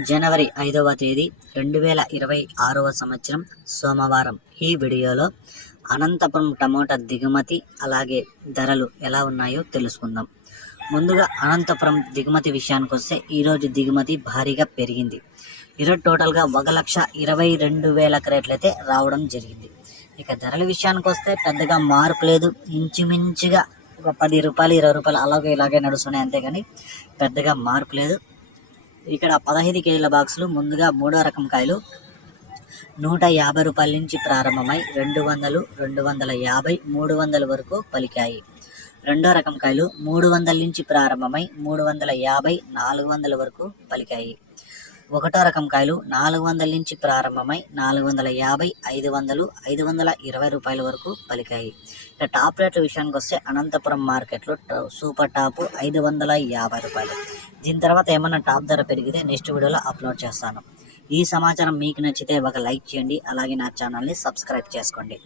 జనవరి ఐదవ తేదీ రెండు వేల ఇరవై ఆరవ సంవత్సరం సోమవారం. ఈ వీడియోలో అనంతపురం టమోటా దిగుమతి అలాగే ధరలు ఎలా ఉన్నాయో తెలుసుకుందాం. ముందుగా అనంతపురం దిగుమతి విషయానికి వస్తే ఈరోజు దిగుమతి భారీగా పెరిగింది. ఈరోజు టోటల్గా ఒక లక్ష ఇరవై రెండు వేల క్రేట్లయితే రావడం జరిగింది. ఇక ధరల విషయానికి వస్తే పెద్దగా మార్పు లేదు. ఇంచుమించుగా ఒక పది రూపాయలు ఇరవై రూపాయలు అలాగే ఇలాగే నడుస్తున్నాయి అంతేగాని పెద్దగా మార్పు లేదు. ఇక్కడ పదహైదు కేజీల బాక్సులు ముందుగా మూడో రకం కాయలు. నూట యాభై రూపాయల నుంచి ప్రారంభమై రెండు వందలు రెండు వందల యాభై మూడు వందల వరకు పలికాయి. రెండో రకం కాయలు మూడు వందల నుంచి ప్రారంభమై మూడు వందల యాభై నాలుగు వందల వరకు పలికాయి. ఒకటో రకం కాయలు నాలుగు వందల నుంచి ప్రారంభమై నాలుగు వందల యాభై ఐదు వందలు ఐదు వందల ఇరవై రూపాయల వరకు పలికాయి. ఇక టాప్ రేట్ల విషయానికి వస్తే అనంతపురం మార్కెట్లో ట- సూపర్ టాప్ ఐదు వందల యాభై రూపాయలు. దీని తర్వాత ఏమైనా టాప్ ధర పెరిగితే నెక్స్ట్ వీడియోలో అప్లోడ్ చేస్తాను. ఈ సమాచారం మీకు నచ్చితే ఒక లైక్ చేయండి అలాగే నా ఛానల్ని సబ్స్క్రైబ్ చేసుకోండి.